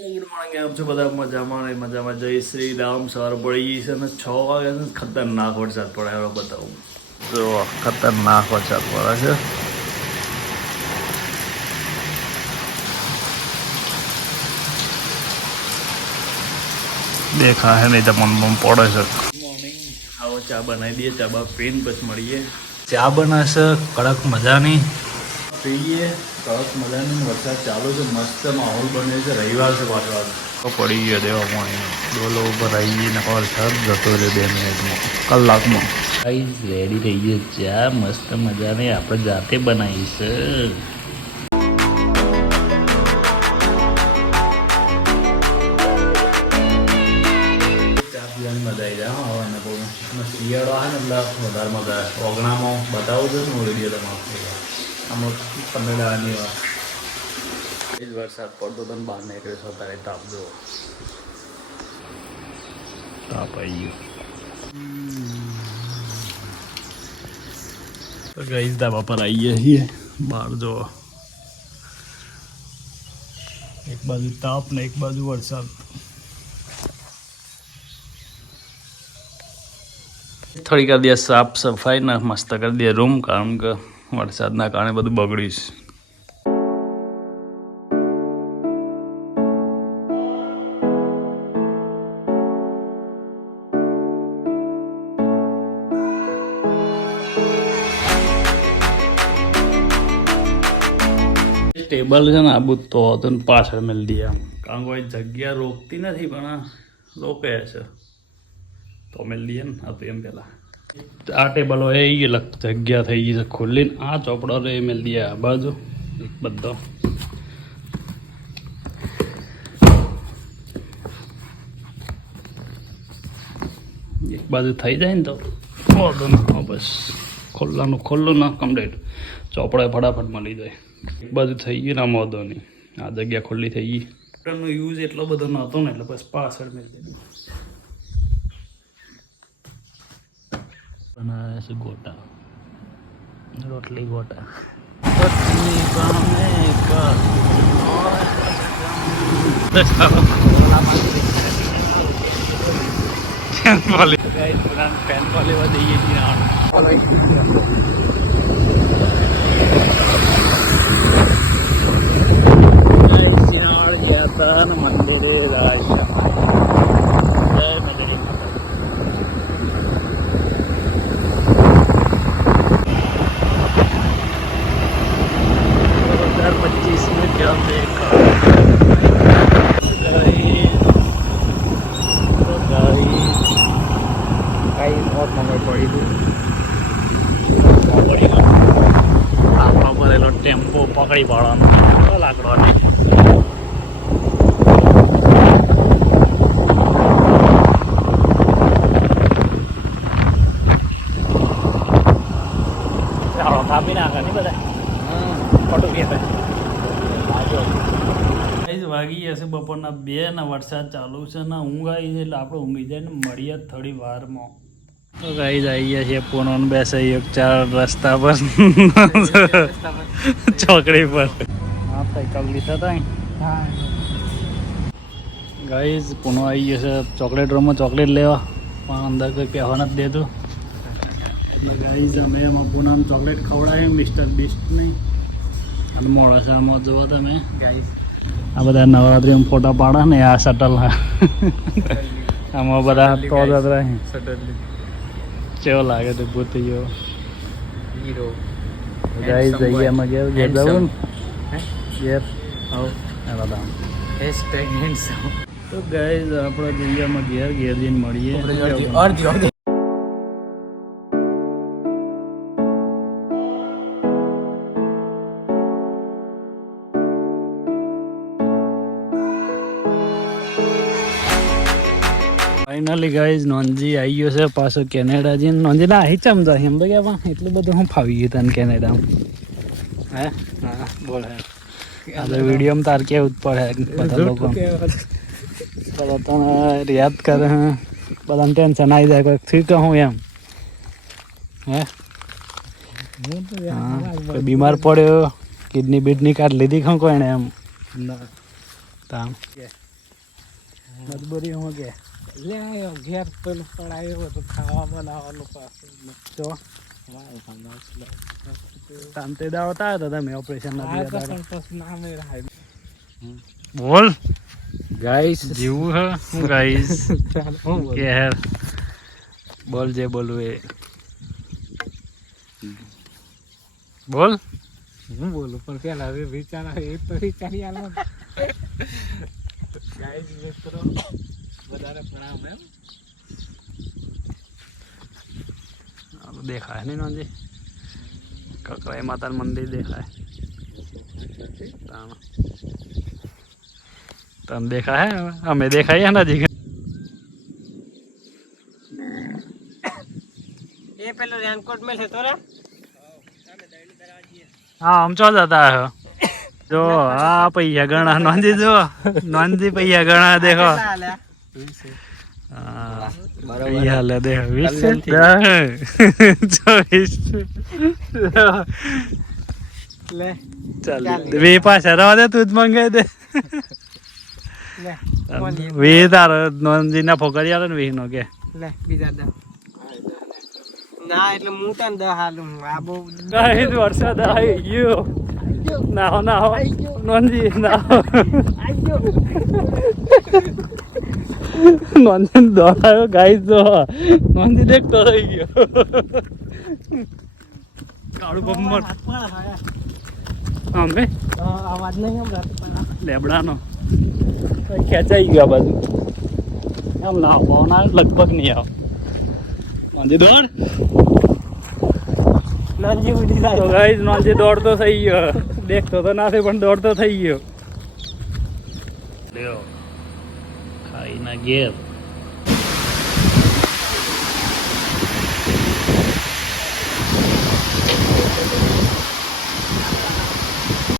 Good morning, આપ છો બધા મજામાં જય શ્રી રામ. સવાર પડી ગઈ છે અને 6 વાગ્યા છે. ખતરનાક વરસાદ પડે. હવે બતાવું જો ખતરનાક વરસાદ પડે છે. દેખાય નહીં તો મન પડે છે. મોર્નિંગ આવો ચા બનાવી દઈએ. ચા બા પીને પછી મળીએ. ચા બનાવશે કડક મજાની પીએ. કડક મજાની વરસાદ ચાલુ છે. મસ્ત માહોલ બને છે. રવિવાર છે પાછો પડી ગયો દેવા પાણી ડોલો ઉપર આવી ને વરસાદ જતો રહ્યો 2 મિનિટમાં કલાકમાં. રેડી થઈ ગયો ચા મસ્ત મજાની આપણે જાતે બનાવી છે. ચા પીવાની મજા આવી જાય. હવાને બહુ શિયાળો આવે ને એટલે વધારે મજા આવે. ઓગણામાં બતાવું છું ને વિડીયો તમારે આમાં 15 દાડાની વાત. એ જ વરસાદ પડતો તો બહાર નીકળે છે. અત્યારે તાપ જો તાપ આવી ગયો. તો ગઈ ધાબા પર આવી ગયા છીએ. બહાર જો એક બાજુ તાપ ને એક બાજુ વરસાદ. થોડી કરી દે સાફ સફાઈ ને મસ્ત કરી દે રૂમ, કારણ કે વરસાદના કારણે બધું બગડ્યું છે. ટેબલ છે ને આ બધું તો હતું ને પાછળ મેળ દઈએ આમ, કારણ કે જગ્યા રોકતી નથી પણ રોકે છે તો મેળ દઈએ ને. હતું એમ પેલા આ ટેબલ હોય એ જગ્યા થઈ ગઈ છે ખુલ્લી ને આ ચોપડો એ મેળ દઈએ આ બાજુ બધો. એક બાજુ થઈ જાય ને તો બસ ખોલ્લું ના કમ્પ્લીટ ચોપડે ફટાફટ મળી જાય. એક બાજુ થઈ ગયું ને આમ વાંધો નહીં. આ જગ્યા ખુલ્લી થઈ ગઈ. નો યુઝ એટલો બધો નહોતો ને એટલે બસ પાછળ મેં દીધું. બનાવે છે ગોટા, રોટલી ગોટા. ફેન લેવા દઈએ છીએ. મંદિરે આપણો ભરેલો ટેમ્પો પકડી પાડવાનો લાકડો નહીં. કાપી નાખે નહીં બધા ખોટું કહેવાય. વાગી હશે બપોરના 2 ને વરસાદ ચાલુ છે ને ઊંઘ આવી છે એટલે આપણે ઊંઘી જાય ને મળીએ થોડી વારમાં. તો ગાઈ આવી ગયા છીએ પૂનો બેસે 4 રસ્તા પર ચોકડી પર. હા સાયકલ લીધા હતા ગાઈઝ. પૂનો આવી ગયો છે ચોકલેટ રૂમમાં ચોકલેટ લેવા, પણ અંદર કોઈ પહેવા નથી દેતું એટલે ગાઈઝ અમે એમાં પૂનામાં ચોકલેટ ખવડાવી મિસ્ટર બીસ્ટની. અને મોડાસામાં જોવો તમે આ બધા નવરાત્રિમાં ફોટા પાડે ને આ શટલ આમાં બધા તો કેવો લાગે છે ભૂત જેવો હીરો. ગાઈઝ જઈએ એમાં ઘેર જવું ને ઘેર બધા તો ગાઈઝ આપણે જઈએ એમાં ઘેર જઈને મળીએ. ફાઇનલી ગાઈઝ નોંજી આવી ગયો છે પાછો કેનેડા જઈને. નોંજી ના અહીં ચમજા એમ તો ગયા પણ એટલું બધું હું ફાવી ગયું તને કેનેડામાં. હે હા બોલ હે વિડીયોમાં તાર કેવું જ પડે બધા લોકો. ચલો તને યાદ કરે બધાને ટેન્શન આવી જાય કોઈ થયું કે હું એમ હે કોઈ બીમાર પડ્યો કિડની બીડની કાઢ લીધી ખો કોઈ એને એમ તામ મજબૂરી હું કે લે આયો ઘેર પેલું પડાયો તો ખાવા બનાવવાનું પાછું તો તાંતે દાવતા હતા તમે ઓપરેશન બોલ ગાઈસ જીવું હે ગાઈસ કે યાર બોલ જે બોલવું એ બોલ હું બોલું પણ પેલા વિચાર એ તો વિચારી આલો ગાઈસ મિત્રો વધારે પ્રણામ એમ દેખાય નહીં નોંધી કકરાઈ માતા મંદિર દેખાય તને દેખાય અમે દેખાઈએ નજીક એ પેલો રેનકોટ મેલ હતો રે હા આમ ચો જતા હો જો આ પૈયા ગણા નોંધી જો નોંધી પૈયા ગણા દેખો પૈયા લે દેખો 20 લે ચાલ વે પાછા રવા દે તું જ મંગાઈ દે લે વે તાર નોંધી ના ફોકરી આલે ને વે નો કે લે બીજા દે ના એટલે હું તને દે હાલું આ બહુ ગાઈસ વરસાદ આવી ગયો ના નોંધી ના નોંધી દોડાયો ગાઈસ જો નોંધી દેખતો થઈ ગયો કાળું બમ્મર આમ અવાજ નહીં સંભળાતો લેબડાનો ખેંચાઈ ગયો આ બાજુ એમ ના પવના લગભગ નહીં આવ નોંધી દોડ નંજી ઉડી જાય તો ગાઈસ નોંધી દોડતો થઈ ગયો દેખતો તો નથી પણ દોડતો થઈ ગયો લ્યો ખાઈના ઘેર